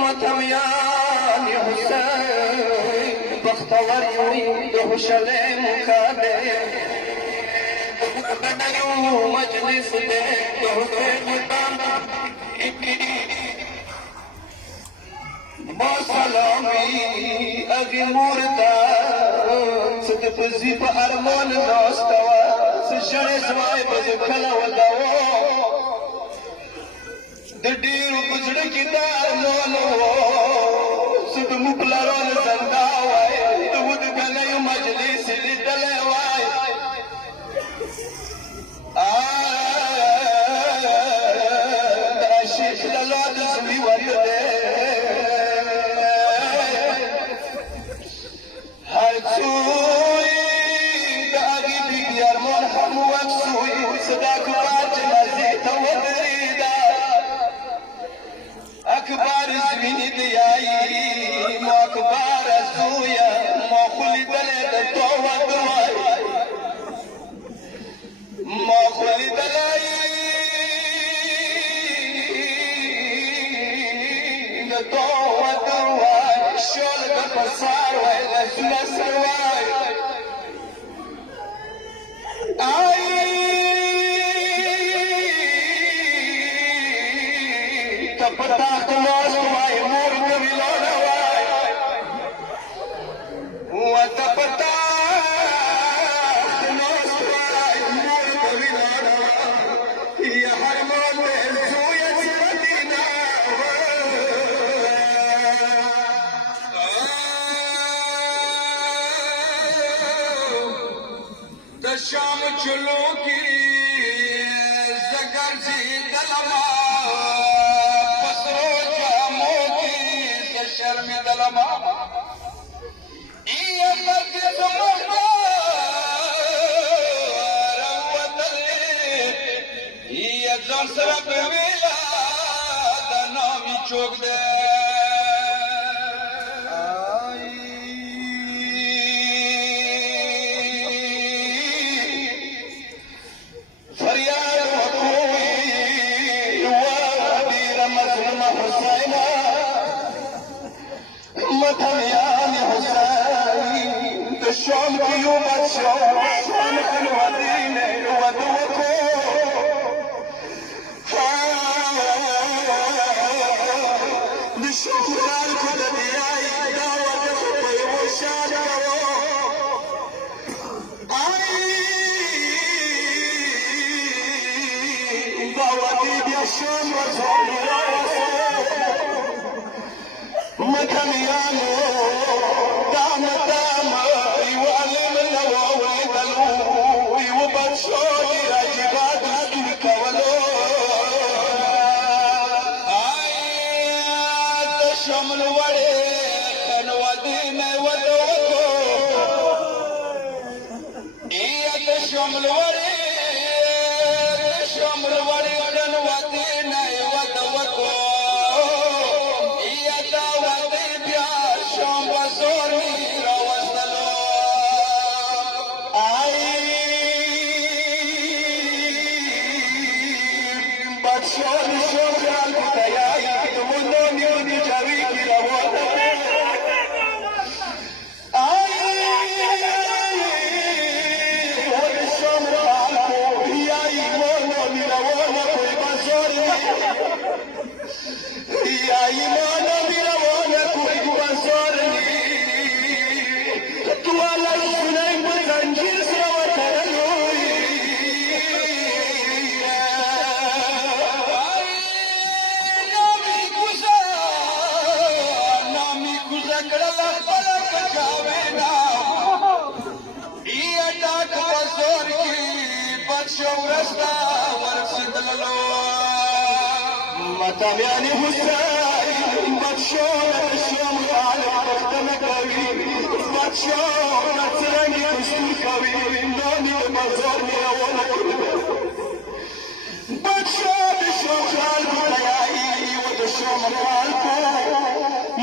متمیان حسین بختور یوی د حشلیم کاده بنیو مجلس دے د حسین با سلامی اگی مورتا ست پزی پا ارمان ناستوا سشن سوائی بز کلا وداو د ډیرو پزړه کې د ارمانو ست مپلاران زنده وای د ود غلیو مجلس لیدلی وای د عشق د لاد زوی ورته هر څوی د هغې بیګ ارمان هم وکسوی صدا کبار جنازې ته ودرېده اکبر زمینی دیایی ما اکبر زویا ما خلی دلی دتو ودوائی ما خلی دلی دتو ودوائی شول دپسار وائی لسل سروائی پتا تماس وای مور کویلونه وای وته پتا تماس وای مور کویلونه وای یا هر مون زویا مدینه د شام چلو کی زگر زی دلما شرم دلما ای مرد زمردار وطلی ای جان سرک ویلا دا نامی چوک دے فریاد وطوی وادیر مظلم حسینہ متمیان حسین د شام کیو بچو شام کن ودینه ودوکو د شکران کو د دیای دعوت په یو شان دعوت بیا شام رسول متمیانو دام دام یوالم نوویدلو یو بچو دی راجبات سکن کولو آیت شمل وڑے خنودین ودوکو ایت شمل وڑے خنودین ودوکو متمیان حسین بچو نشم خالق تختم کوي بچو نڅرنګي کشم کوي نامي مزار میراونه بچو نشم خالق تیاری و نشم خالق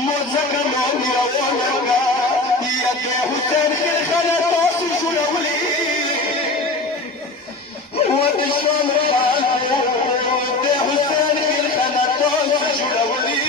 مزګ نو میراونه یا حسین کې خلک تاسو جوړولي و نشم خالق حسین کې خلک تاسو جوړولي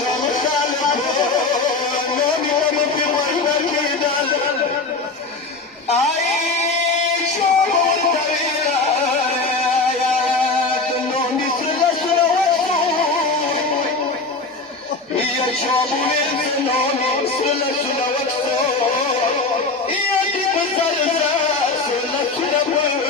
شام خالق نومي لما في ورنا كيدال آي شام ورتويرا يا نومي سلسل وكسور يا شام نومي سلسل وكسور يا دي بسلسل سلسل وكسور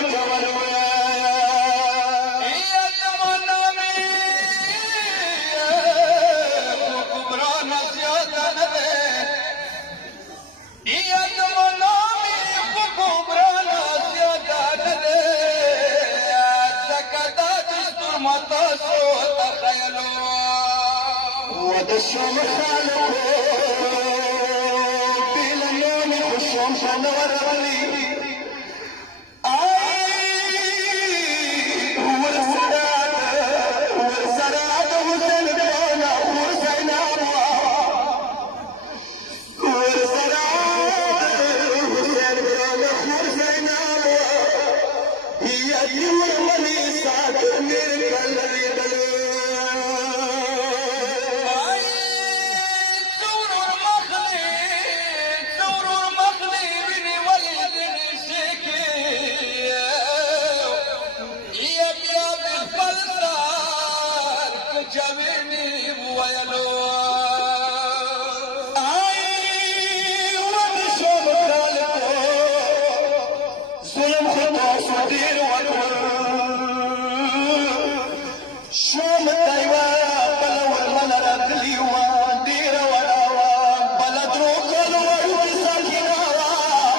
الشام خالق بلا نوم والشام فنور غلي والسراد حسين الدولة وحسين والسراد حسين الدولة وحسين هي اليوم ولي سعد من الذي جميني ويلو آي وبشوم خالق ظلم خطا صدير ونور شوم الديوان بلو المنر دليوان دير ولاوان بلد روكل ويوصل كناوان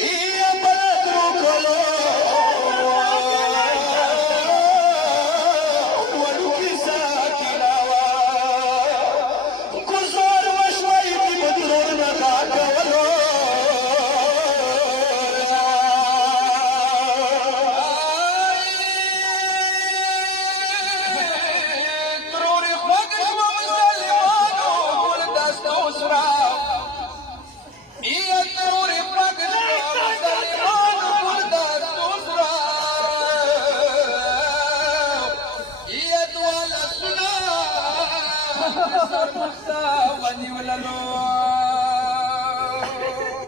إيا بلد روكل Mustafa